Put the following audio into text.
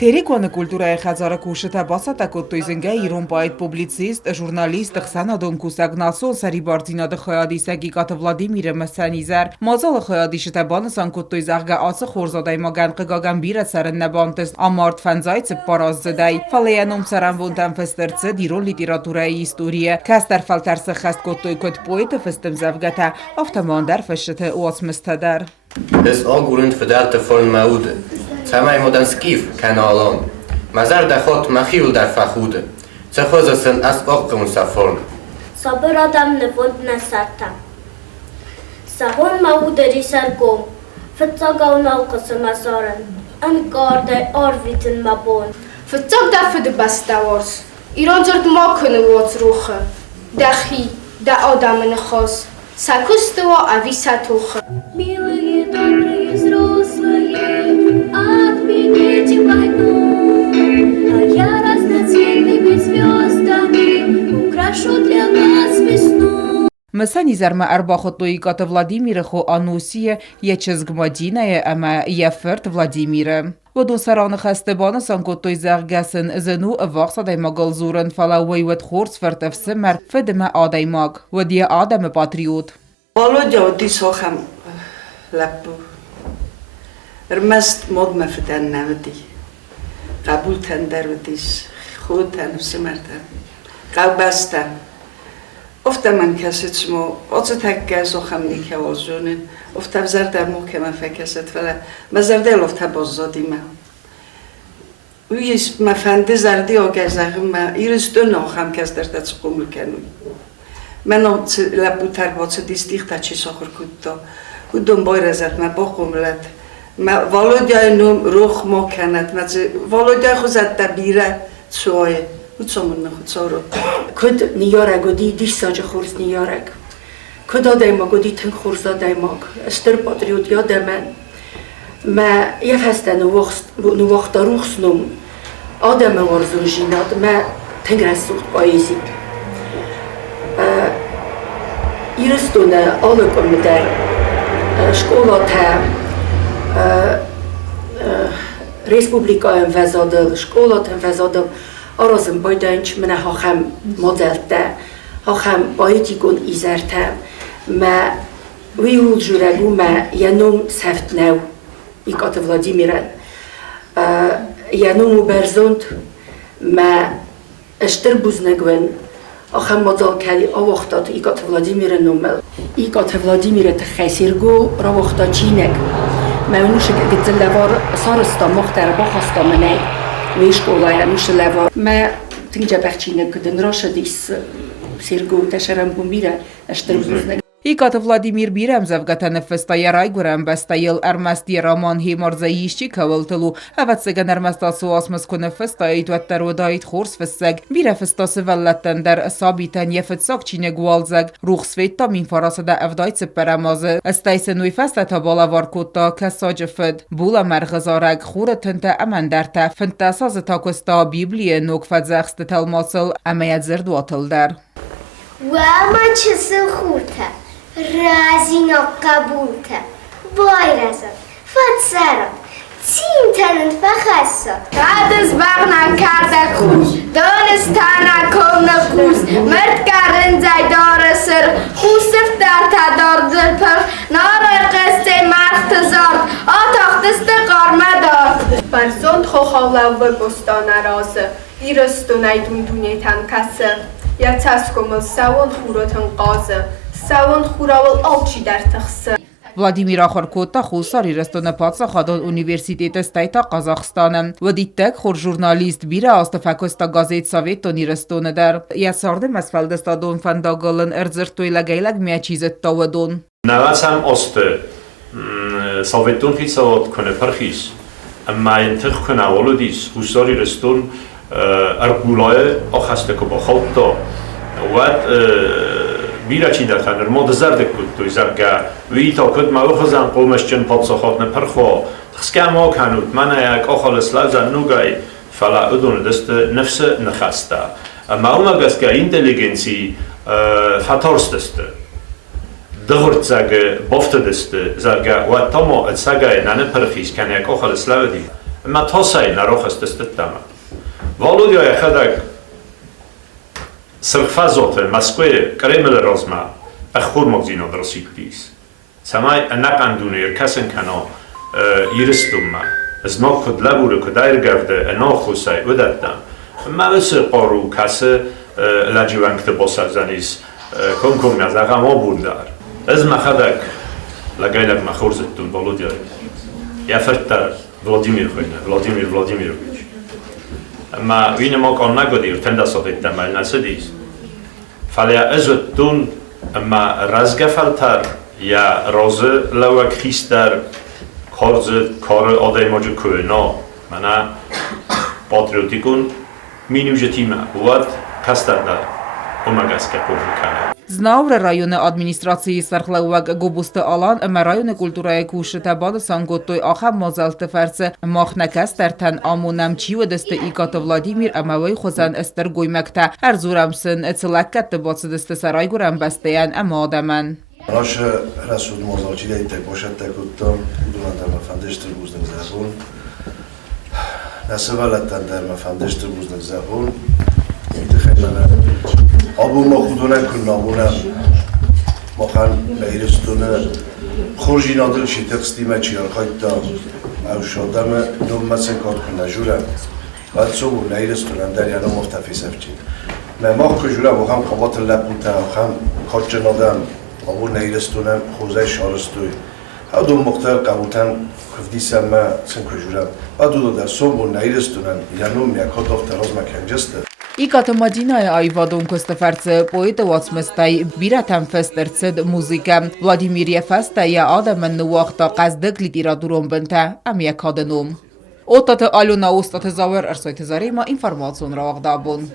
Teregуаны культурăйы хăдзары кушыта басата коттойзынга ирон поэт, публицист, журналист, хсанадон кусагналсон сарибардинады хăядисаг Икъаты Владимиры мысăн изăр. Мазалы хăядишыта банысан коттойзарга асы Хорз адăймаган қыгаган бирă царăнбонтăм амарт фанзайцы параззыдай. Фалеяном царăнбонтăм фыст ӕрцыд ирон литературăйы историйы. Кастар фалтарсы хаст коттой куыд поэты фыстым завгата афтă мандар фăшыты уасмыстăдар. Das Angurund verdelte von Maude. Zamai modan skif kanalon. Mazar da khot makhil dar fakhude. Tsakhozasen as oqqum saform. Sabır adam ne vod nasata. Sahon maude risargom. Fıtsaga unalqısı masaran. Ankarda arvitin mabon. Fıtsak da fıdı bastawars. İrancırt makını vot ruhe. Dahi da adamın khos. Sakustu avisatuh. Милые, добрые, взрослые, отмените войну, а я разноцветными звездами украшу для вас весну. мысăн изăр мă арбахăттой Икъаты Владимиры хо анусие ечезгмадинае ама фырт Владимиры. Водон сараны хăстăбаны сан коттойзаргасın зăну уагъд адăймагăл зурын фалауăй вăд Хорз фырт ăфсымăр фыдымă адăймаг. Вăдие адăмă патриот. Володя одис охам лапу. Рмаст мод мафтан навди. قبول تندر ودیش خود افسymărтан. قباستا. افتا من کسیت مو. آت تکیز охам نیکوازونن. افتا زردر مو که من فکست فلا. مزردل افتا بازدی ما. ویس مفنده زردی آگزارم ما. ایرستون охам کس در تسقوم کنوی. من لبوتر باید دیستیخ تا چی ساخر کودتا. کودم بایرزد ما باقوملد. ما والدای نوم روح ما کند. ما والدای خود زد بیره سوای. وچمون نخود سارو. کد نیارگ و دیش ساج خورز نیارگ. کد آدایماگ و دیتن خورز آدایماگ. اشتر پاتریوت یادم ما یه هستن نوخت روخس نوم. آدم ورزون جیناد ما تنگ رسوخت پاییزی. ایرستونه آلکم در شکولات Respublikaen vezadıl, şkolaten vezadıl arazın baydanç mene haxam modelte, haxam poetikon izerte, me vihul juregu me yanom seftnev Икъаты Владимиры, yanom berzont me اشتر buznegwen, haxam model kali avaqtat Икъаты Владимиры numel. Икъаты Владимиры txesirgo ravaqta çinek. ما ونوش قلت لوار صار استام مختار بخستا مني ويش قولاي نوش لوار ما تنجا بخشينه كدن راشديس سيرجو تشرنبونتăм اشتربوزنه Икъаты Владимир бирам завгатаны фыстая райгурам бастайыл армасти роман хемарзаишчи кавылтылу. Аватсыган армастасы осмыз күні фыстайы туаттар одайт Хорз фыссăг. Бире фыстасы валлаттандар сабитан ефытсак чине гуалзаг. Рухс ветта мин фарасыда авдайцы парамазы. Астайсы нуй фаста табала варкутта касаджы фыд. Була мәрғызараг хуры тынта амандарта. Фынта сазы такыста библия нук фадзахсты талмасыл ăрдзырдтой. وما چسل خورته رازینا قبولته بایرزد فدسرد تیم تنند فخصد بعد از بغنا کرده خوش دانستانه کنه خوش مرد کردن زیدار سر خوصف در تدار دلپر ناره قصه مرخت زارد آتاق دست قارمه دارد برزند خوخالو و بستانه رازه ایرستونه دونه تن کسه یا تسکمل سوان خورتن قازه سوان خوراول آلچی در تخصه Владимир Ахаркотта хусар ирестона паца хадон университета стайта Казахстаным. Вадиттек хор журналист бире астафакоста газет советон ирестона дар. Я сардым аз сфăлдыстадон фандагылын ӕрдзырдтой лagaylag мячизет тавадон. Навацам осты советон хицават коне пархис. Amma intıq kona oludis husar irestон аргулае ахасте ко бахалта. Вад بیرچی دختر ماد زرد کود توی زرگه وی تا کد موخزن قومش جن پادساخات نپرخوا تخسکه ما کنود من یک آخال سلوزن نوگای فلا ادون دست نفس نخسته اما اون اگه که اینتلیگنسی فتارست است دغرت زرگه بافت دست زرگه و تاما اتساگه ننه پرخیش کنه یک آخال سلو دی ما تاسای نروخ استستدام والودیا یخدک سرخفازات مسکوی کریمل رازما اخور مغزینا درسید بیس سمای نقندونه یرکسن کنا یرستم ما از ما کد لبوره کدایر گفته انا خوسای وددم ما بس قارو کسه لجیوانکت باسرزنیس کم میازاقا ما بوندار از مخدک لگایلک مخورزتون والودیا یا فرتر ولادیمیر خوینه ولادیمیروویچ اما وین ما کار نگودیر تنده ساقید دمال نسدیز فلیا ازتون اما رزگفلتر یا رازه لوک خیستر کار adăймаг کونا منا پاتریوتیکون مینیوژه تیمه بود کستردر اومگس که کنه Znavre rayonu administrasiyi sarxlauag gobuste alan ema rayonu kulturăyı kuşete badı sangotoy axam mazaltı ferse maxnekas terten amunam çiwe deste Икъаты Владимир ema vay xozan ester goymekte erzuramsın etsilakket batsı deste saray guram besteyen ema ademen. Naše rasud mozalčidej te pošatek uttom, durandama fandeštir buznik zahun. Nasıvalatan derma fandeštir buznik zahun. İntixemene abuma khuduna kun namuna moxan leyristune khorjinadır ki textime çi arxayda ev şodame nummasen kart kunna jura. Vatsobu leyristunan deryana muhtafisevçi. Me mox kujura moxan qabat laputa moxan kartjanadam ابو نیرستونم خوزه شارستوی هدو مختار قبولتن کفدیسم ما سن کجورم و دو در صبح نیرستونم یعنی میکات افتراز مکنجسته Իկъаты Մադինայի այվադոն կստվերցը պոետը վացմստայ բիրատան ֆստ ըրցыд մուզիկա Վլադիմիր եֆաստա յա ադամն ուաղտա ყազդգ լիտերատուրոմբնտա ամյակադնում Օտատը ալյոնա ոստատը զավեր ըրսոյթը զարիմա ինվարմացիոն ռավաղդաբուն